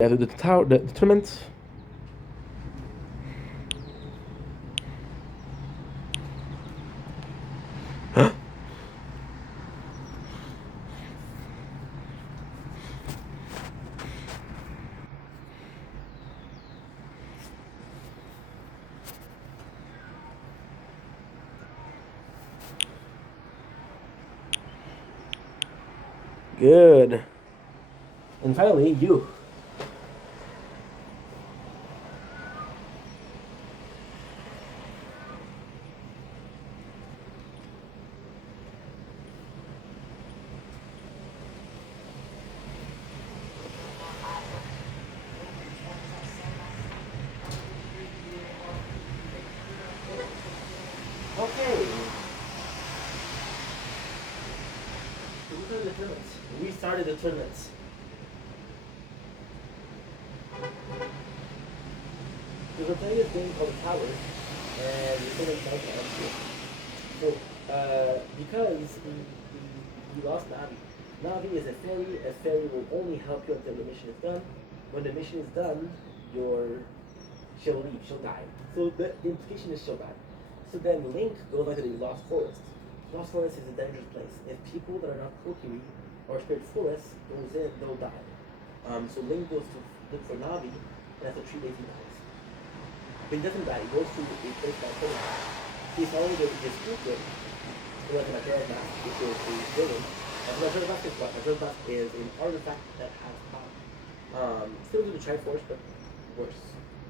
Yeah, the tournament. Good. And finally, you. Okay. So we started the tournaments. We started the tournaments. So we're playing this game called Tower, and we're playing Minecraft. So, because we lost Navi. Navi is a fairy. A fairy will only help you until the mission is done. When the mission is done, she'll leave. She'll die. So the implication is she'll die. So then Link goes back to the Lost Forest. Lost Forest is a dangerous place. If people that are not Kokiri or Spirit Forest goes in, they'll die. So Link goes to look for Navi, and after 3 days he dies. But he doesn't die. He goes to a place called Forest. He's following his school kid, who has a Majora's Mask, which is a villain. Majora's Mask is what? Majora's Mask is an artifact that has power. Still to the Triforce, but worse.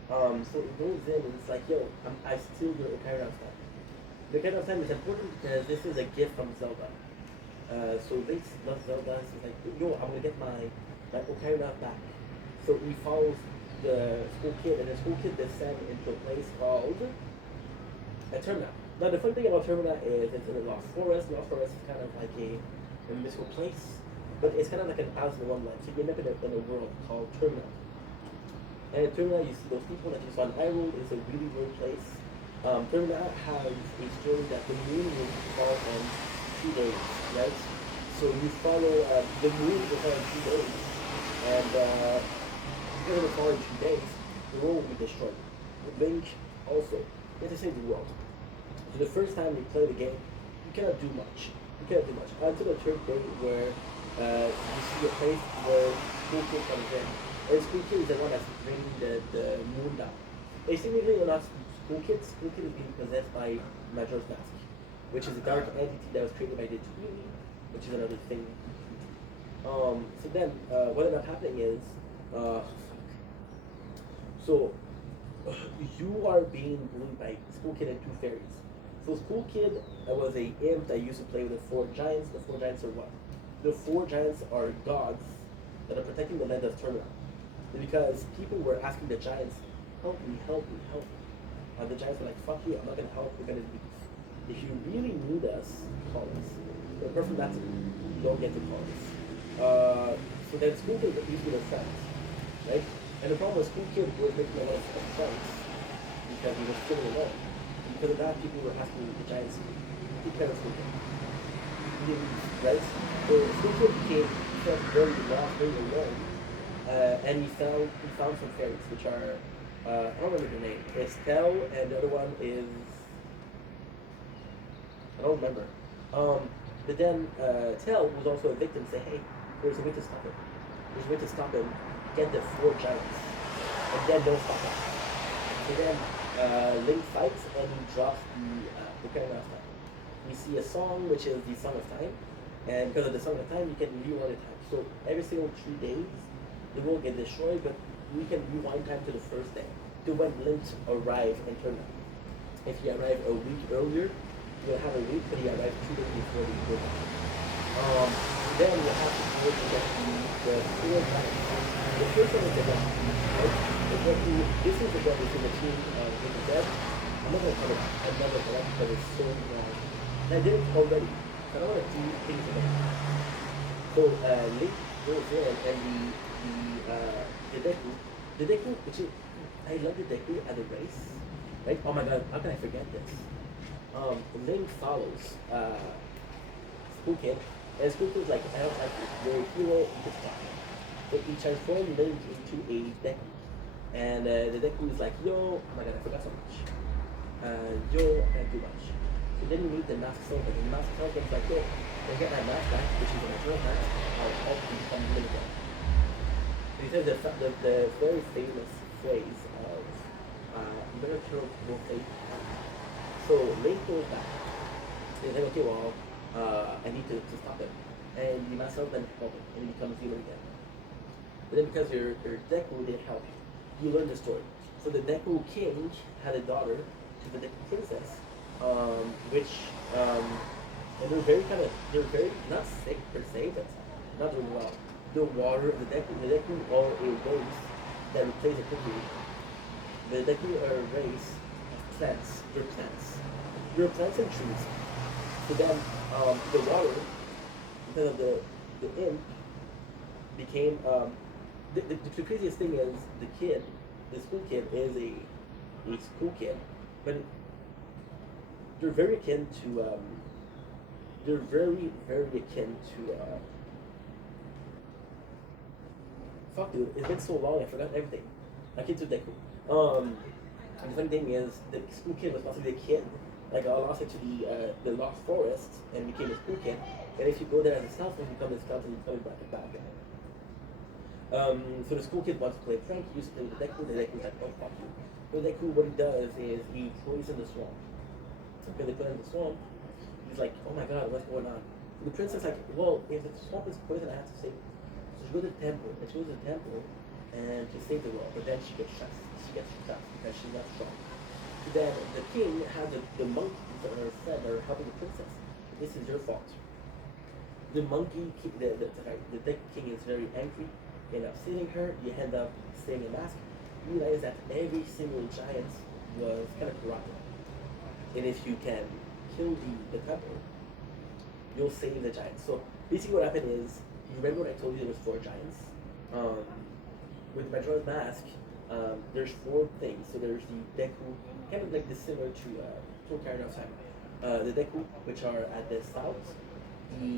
So it goes in and it's like, yo, I steal your Ocarina of Time. The Ocarina of Time is important because this is a gift from Zelda. So Link loves Zelda, so he's like, yo, I'm gonna get my Ocarina back. So he follows the school kid, and the school kid descends into a place called Eterna. Now the funny thing about Eterna is it's in the Lost Forest. Lost Forest is kind of like a mystical place, but it's kind of like an Alice in Wonderland. So you end up in a world called Termina. And in Termina, you see those people that you saw in Hyrule. It's a really weird place. Termina has a story that the moon will fall in 2 days, right? So you follow the moon will fall in 2 days, and because of the fall in 2 days, the world will be destroyed. Link also, you have to save the world. So the first time you play the game, you cannot do much. You cannot do much until the third day where you see a place where School Kid comes in. And School Kid is the one that's bringing the moon down. Basically, they're not School Kid. School Kid is being possessed by Majora's Mask, which is a dark entity that was created by the Twini, which is another thing. So then, what ended up happening is, so you are being bullied by School Kid and two fairies. So School Kid was a imp that used to play with the four giants. The four giants are what? The four giants are gods that are protecting the land of Termina. Because people were asking the giants, help me, help me, help me. And the giants were like, fuck you, I'm not gonna help, we're gonna leave. If you really need us, call us. But apart from that, you don't get to call us. So then School Kid used to be their friends, right? And the problem was School Kid was making a lot of friends because he was feeling alone. And because of that, people were asking the giants, take care of School Kid. He didn't leave, right? So School Kid felt very lost, very alone. And he found some fairies, which are, I don't remember the name. Estelle, and the other one is, I don't remember. But then Tell was also a victim. Say, hey, there's a way to stop him. There's a way to stop him. Get the four giants, and then don't stop him. So then Link fights and he drops the Ocarina of Time. We see a song which is the Song of Time, and because of the Song of Time, you can rewind the time. So every single 3 days, the world get destroyed, but we can rewind time to the first day, to when Link arrived in Termina. If he arrived a week earlier, you'll have a week, but he arrived 2 days before the world. Then you have to go to get the four giants. The first one is the death, right? This is the death between the team with the dead. I'm not going to cover that. I've never done that because it's so long. And I did it already. I don't want to do things again. So Link goes in and the Deku, which is, I love the Deku at the race, right? Oh my god, how can I forget this? Link follows School Kid, and School Kid's like, I don't like you. You're a hero, you can stop me. So he transformed Link into a Deku. And the Deku is like, yo, oh my god, I forgot so much. Yo, I can't do much. So then you meet the Mask Sultan, and the Mask Sultan is like, yo, can I get that mask back, which is a natural mask, I'll help you become Link. And he says the very famous phrase of, you better kill both fate. So Link goes back. They say, okay, well, I need to stop him. And the Master then help him, and he becomes human again. But then because your Deku didn't help you learn the story. So the Deku King had a daughter to the Deku Princess, which, and they're very, not sick per se, but not doing well. The water, the Deku are a race that replaces a cookie. The Deku are a race of plants, they're plants. They're plants and trees. So then, the water, because of the imp, became, the craziest thing is the school kid is a school kid, but they're very akin to, they're very, very akin to, fuck dude, it's been so long, I forgot everything. Akin to Deku. And the funny thing is, the school kid was supposed to be a kid, like lost it to the Lost Forest and became a school kid. And if you go there as a skeleton, you become a skeleton, you become a bad guy. So the school kid wants to play a prank, he used to play with the Deku's like, oh fuck you. So the Deku, what he does is he plays in the swamp. So when they play in the swamp, he's like, oh my god, what's going on? So the princess like, well, if the swamp is poison, I have to save it. So she goes to the temple, and she goes to the temple, and she saves the world, but then she gets stressed. She gets stressed because she's not strong. So then the king has the monkeys that are fed that are helping the princess. This is your fault. The monkey, the Deku King is very angry. You end up saving her. You end up saving a mask. You realize that every single giant was kind of corrupted. And if you can kill the temple, you'll save the giants. So basically what happened is, you remember when I told you there was 4 giants? With Majora's Mask, there's 4 things. So there's the Deku, kind of like similar to Ocarina of Time. The Deku, which are at the south, the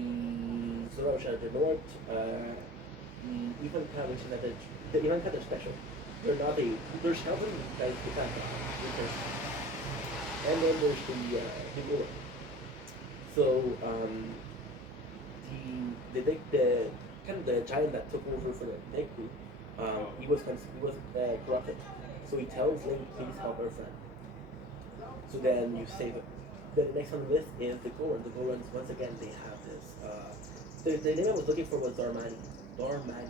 Zora, which are at the north, the Ivanka, which is at the Ivanka, they're special. They're not they're sheltered by the Ivanka, and then there's the Gora. So, the kind of the giant that took over for the Deku, he was corrupted. So he tells Link, please help our friend. So then you save him. Then the next on the list is the Gorons. The Gorons, once again, they have this. The name I was looking for was Darmani. Darmani.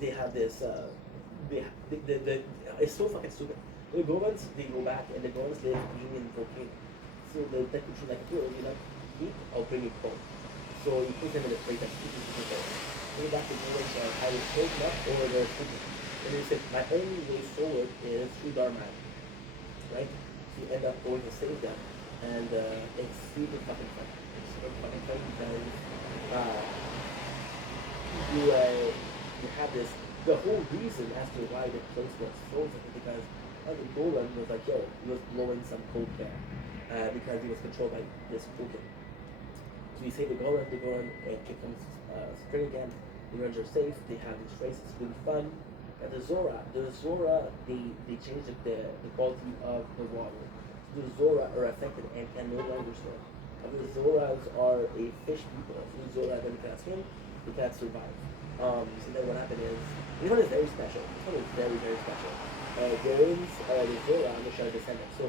They have this. It's so fucking stupid. The Gorons, they go back, and the Gorons live being in volcano. So the Deku should like, yo, you like eat? I'll bring you cold. So he puts them in a plate that's super cold. Bring back the Gorons are either frozen up or they're cooking. And he said, my only way forward is through Darmani. Right? So you end up going to save them. And it's super fucking fun. It's super fucking fun because you have this, the whole reason as to why the place was frozen is because the Golan was like, yo, he was blowing some cold air because he was controlled by this Pokemon. So you save the Golan it becomes spring again, the Gorons are safe, they have this race, it's really fun. And the Zora, they changed the quality of the water. So the Zora are affected and can no longer swim. And the Zoras are a fish people. So the Zora then cannot swim, they cannot survive. So then what happened is, this one is very special. This one is very, very special. Gorons, the Zora, which are descendants. So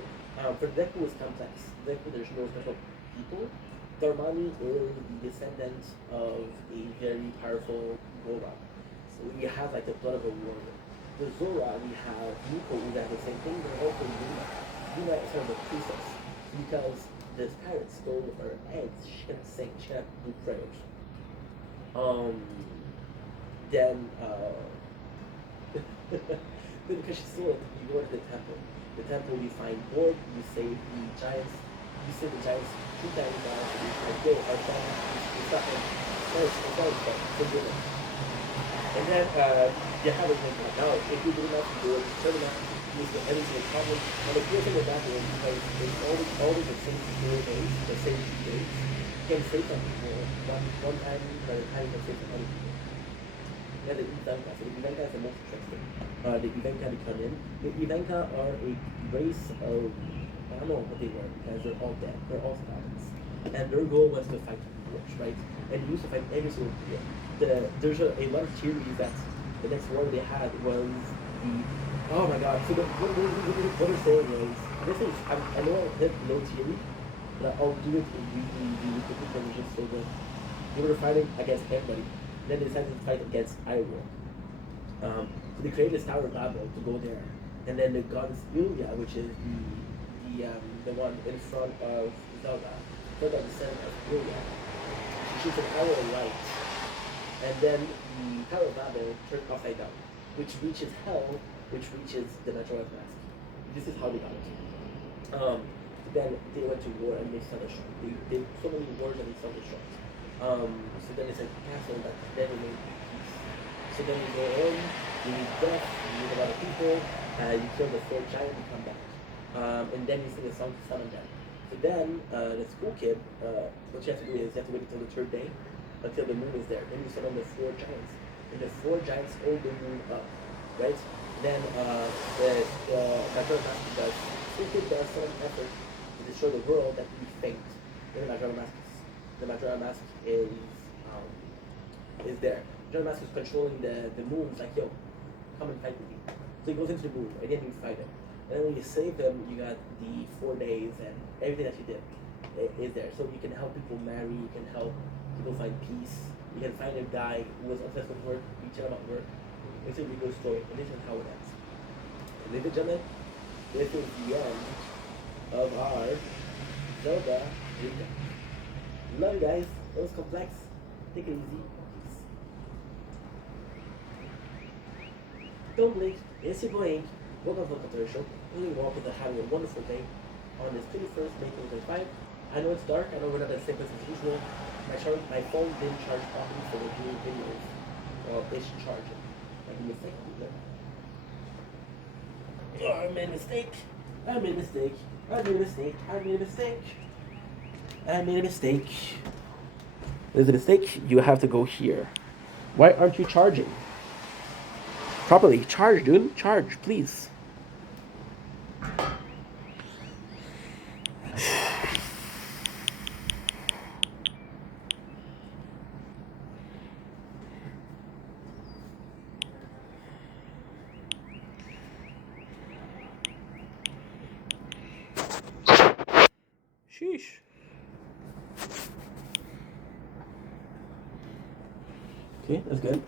for Deku is complex. Deku, there's no special people. Darmani is the descendant of a very powerful Gora. So we have like the blood of a warrior. The Zora, we have Yuko, who has the same thing, but also Yuna. Yuna is kind of a priestess. Because this pirate stole her eggs, she can sing, she can do prayers. Then because she stole it, you go to the temple. The temple, you find Borg, you save the giants, 2 times now, so you like, yo, our family, we stop him. So and then you have it like, now, if you do enough, you do it, turn enough, you use everything in common. And the cool thing with that is because it's always the same days, the same days. You can save some people one time by the time you can save some money. Yeah, the Ivanka. So the Ivanka is the most interesting. The Ivanka they come in. The Ivanka are a race of, I don't know what they were because they're all dead. They're all Spartans. And their goal was to fight wars, right? And they used to fight every single year. There's a lot of theories that the next war they had was the, oh my god. So what they're saying is, this is, I know I have no theory, but I'll do it in really quickly because it's just so good. They were fighting against everybody. Then they decided to fight against Iowa. So they created this Tower of Babel to go there. And then the goddess Ilya, which is the one in front of Zelda, Zelda the son of Ilya, she shoots an arrow right. And then the Tower of Babel turned upside down, which reaches hell, which reaches the Majora's Mask. This is how they got it. Then they went to war and they fell short. They so many wars and they fell short. So then it's a castle that never made peace. So then you go on, you meet death, you meet a lot of people, you kill the four giants and come back. And then you sing a song to summon them. So then the school kid, what you have to do is you have to wait until the third day, until the moon is there. Then you summon the four giants. And the four giants hold the moon up, right? Then the Majora's Mask does, school kid does some effort to destroy the world that we faint. Then the Majora's Mask is there. Majora's Mask is controlling the moon. It's like, yo, come and fight with me. So he goes into the moon, and then you fight him. And then when you save them, you got the 4 days and everything that you did is there. So you can help people marry, you can help people find peace, you can find a guy who was obsessed with work, you tell him about work. It's a really good story, and this is how it ends. And ladies and gentlemen, this is the end of our Zelda recap. Love you guys. It was complex. Take it easy. Peace. Don't blink. It's your boy Ink. Welcome to the Culture Show. Really welcome to having a wonderful day on this 21st May 2025. I know it's dark. I know we're not at the same place as usual. My phone didn't charge properly for the doing videos. Well, it should charge it. I made a mistake. Oh, I made a mistake. I made a mistake. I made a mistake. I made a mistake. I made a mistake. There's a mistake. You have to go here. Why aren't you charging? Properly. Charge, dude. Charge, please. Sheesh. Okay, that's good.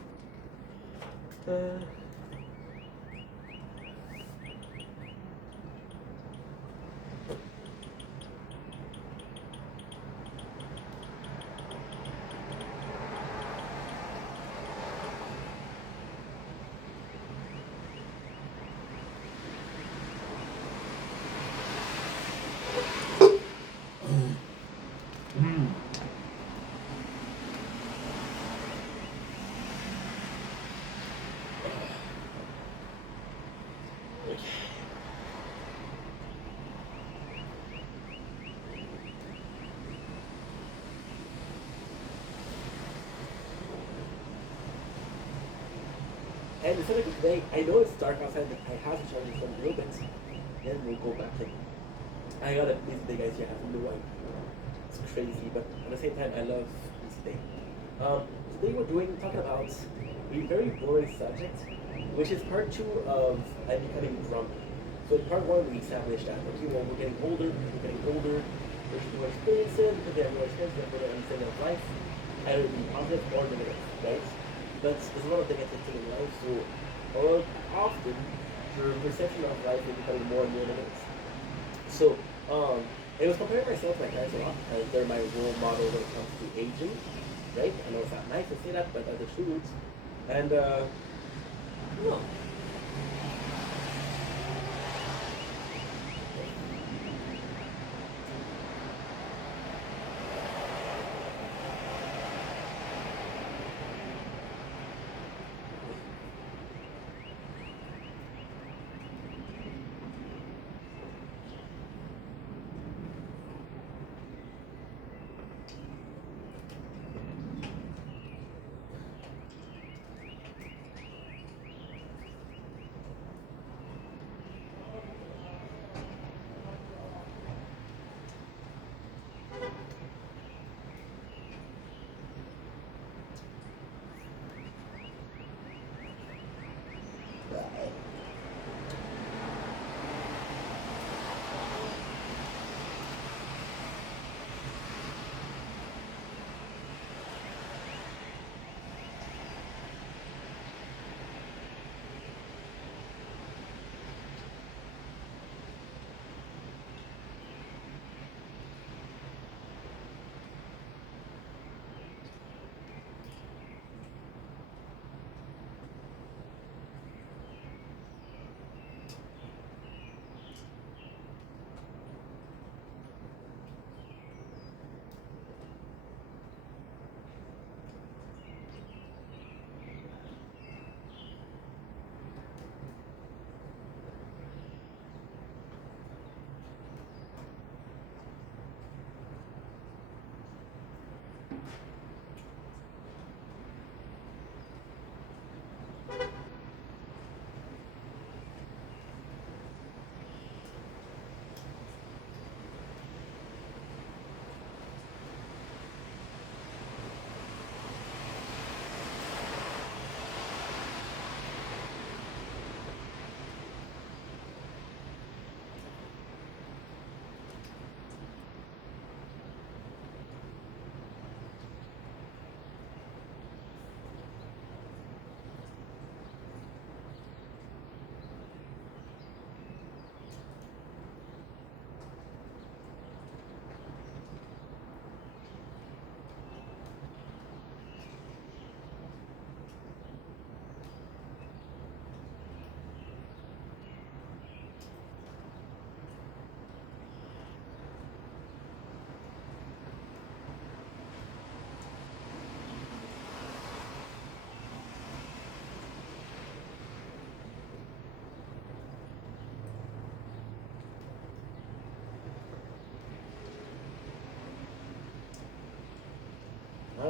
And instead of today, I know it's dark outside, but I have to charge it for a little bit. Then we'll go back in. I got a busy day, guys. You have no idea. It's crazy, but at the same time, I love this day. Today we're talking about a very boring subject, which is part 2 of I'm becoming grumpy. So in part 1, we established that we're getting older, there's more experiences, because we have more experience, we have more understanding of life, either be positive or negative, right? But there's a lot of negative things in life, so often your perception of life is becoming more and more negative. So, I was comparing myself to my parents a lot because they're my role model when it comes to aging, right? I know it's not nice to say that, but the truth. And, you know,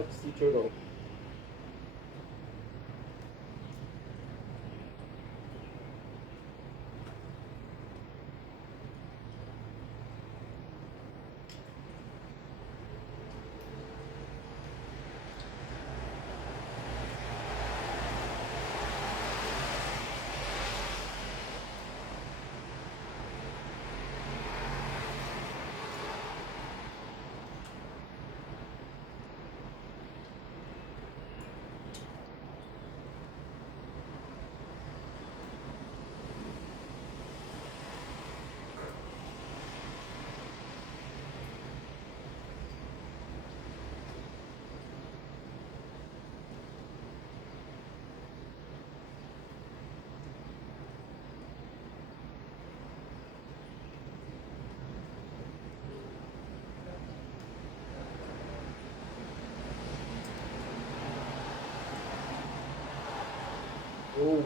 Dark Sea Turtle. Oh,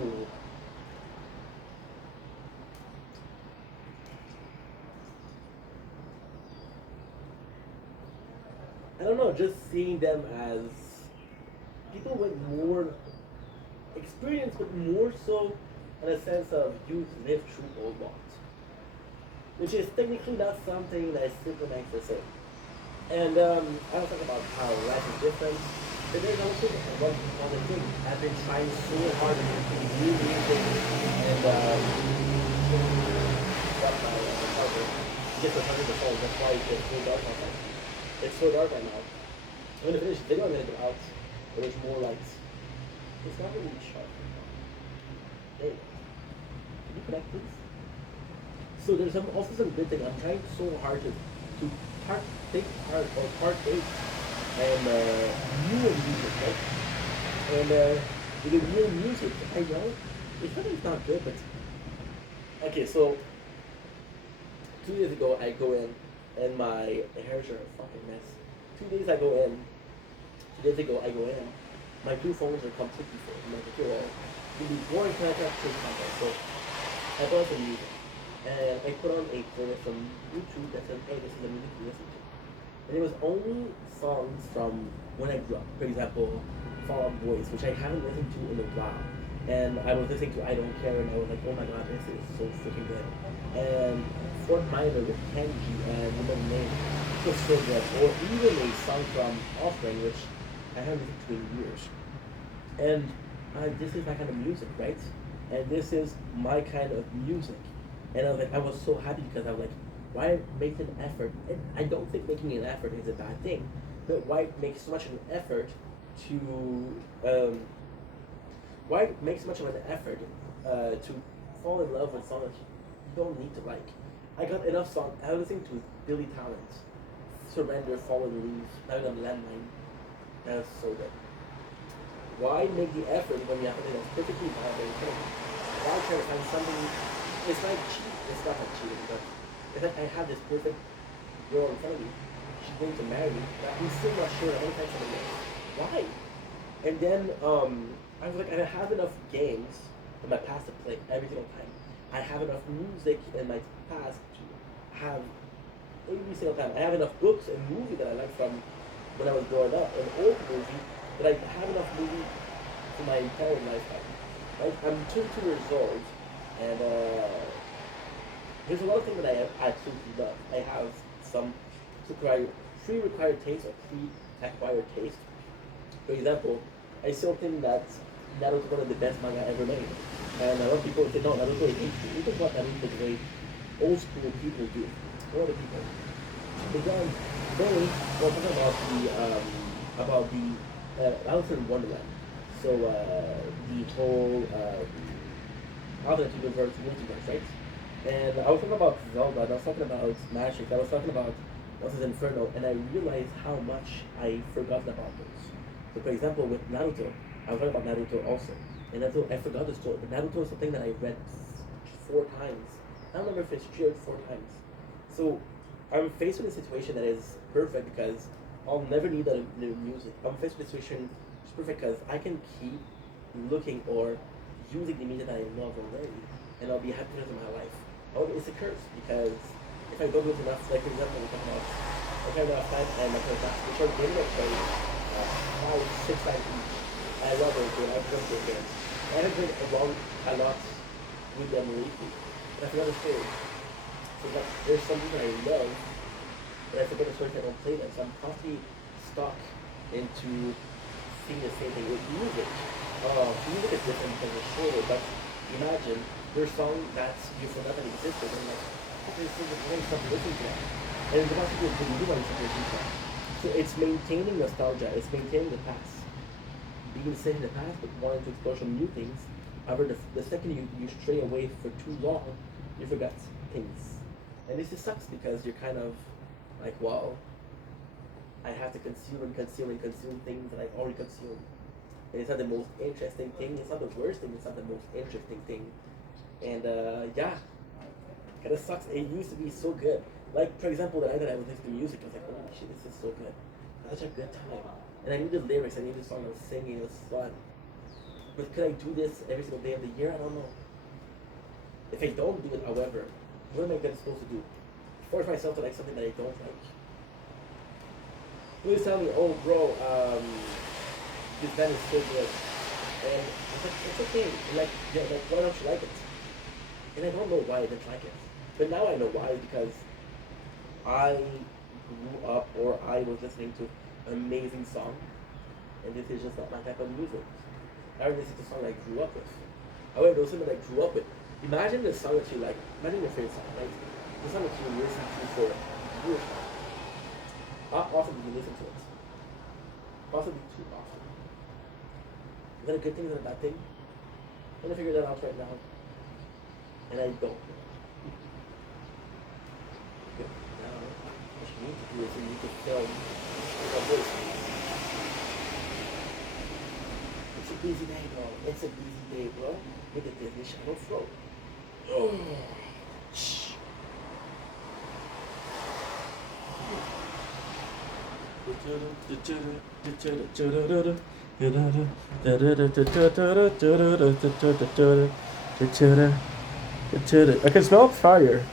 I don't know, just seeing them as people with more experience, but more so in a sense of youth live through old bonds, which is technically not something that is super nice to say. And I was talking about how life is different, but there's also one other thing. I've been trying so hard to make new music and got my partner just recording the phone. That's why it's so dark outside. It's so dark right now. I'm gonna finish the video, I'm gonna go out. But there's more lights. It's not really sharp. There you go. Can you connect this? So there's also some good thing. I'm trying so hard to take part or partake and new music, right? And with the new music, I know it's not good, but okay. So 2 days ago, I go in and my hairs are a fucking mess. 2 days I go in. 2 days ago, I go in. My two phones are completely full. I'm like, okay, well, it'll be boring can I have to contact. So I put on some music. And I put on a playlist from YouTube that said, hey, this is the music you listen to. And it was only songs from when I grew up. For example, Fall Out Boys, which I haven't listened to in a while. And I was listening to I Don't Care, and I was like, oh my god, this is so freaking good. And Fort Minor with Kenji and Woman Name, it was so good. Or even a song from Offspring, which I haven't listened to in years. And this is my kind of music, right? And this is my kind of music. And I was like, I was so happy because I was like, why make an effort? And I don't think making an effort is a bad thing, but why make so much of an effort to, why make so much of an effort to fall in love with songs you don't need to like? I got enough songs. I was listening to Billy Talent, Surrender, Fallen Leaves, Night on Landmine. That was so good. Why make the effort when you have something that's perfectly viable? Why try to find something? It's like cheating. It's not like cheating, but it's like I have this perfect girl in front of me. She's going to marry me, but I'm still not sure. I want to find something else. Why? And then I was like, I have enough games in my past to play every single time. I have enough music in my past to have every single time. I have enough books and movies that I like from when I was growing up, an old movie, but I have enough movie for my entire lifetime. Right? I'm 22 years old, and there's a lot of things that I absolutely love. I have some pre-required taste or pre-acquired taste. For example, I still think that Naruto is one of the best manga ever made. And a lot of people say, no, Naruto is ancient. Look at what Naruto the way old school people do. What other people? But then, we're talking about the Alice in Wonderland. So, the whole alternate universe, multiverse, right? And I was talking about Zelda, and I was talking about Magic, I was talking about Dante's Inferno, and I realized how much I forgot about those. So for example, with Naruto, I was talking about Naruto also. And Naruto, I forgot the story, but Naruto is something that I read 4 times. I don't remember if it's 3 or 4 times. So I'm faced with a situation that is perfect because I'll never need that new music. I'm faced with a situation that's perfect because I can keep looking or using the media that I love already, and I'll be happy for the rest of my life. Oh, it's a curse because if I don't lose enough, like for example, we talk about okay, enough time and my current class, which are really okay 5, 6 times each. I love it, dude. I drink it again. I haven't drank a lot with them lately. That's another story. So that there's something that I love, but I forget the story if I don't play them. So I'm constantly stuck into seeing the same thing with music. Music is different because it's shorter, but imagine your song that you forgot that existed and like, okay, so you're going to stop listening to that. And the most people do want to listen to that. So it's maintaining nostalgia, it's maintaining the past. Being set in the past but wanting to explore some new things. However, the second you stray away for too long, you forget things. And this just sucks because you're kind of like, wow, I have to consume things that I've already consumed. And it's not the most interesting thing, it's not the worst thing, it's not the most interesting thing. And yeah, kind of sucks. It used to be so good. Like, for example, the night that I was listening to music, I was like, holy shit, this is so good. Such a good time. And I knew the lyrics, I knew the song I was singing, it was fun. But could I do this every single day of the year? I don't know. If I don't do it, however, what am I supposed to do? Force myself to like something that I don't like. Please tell me, oh bro, this band is so good. And it's like, it's okay. Like, yeah, like, why don't you like it? And I don't know why I didn't like it. But now I know why, because I grew up or I was listening to an amazing song, and this is just not my type of music. I already listened to a song that I grew up with. However, those songs that I grew up with, imagine the song that you like, imagine your favorite song, right? The song that you listen to for years now. How often do you listen to it? Possibly too often. Is that a good thing? Is that a bad thing? I'm gonna figure that out right now. And I don't know. Good. Now, what you need to do is you need to film your voice. It's a busy day, bro. It's a busy day, bro. Look at this. This shallow throat. Oh. Shh. I can smell fire.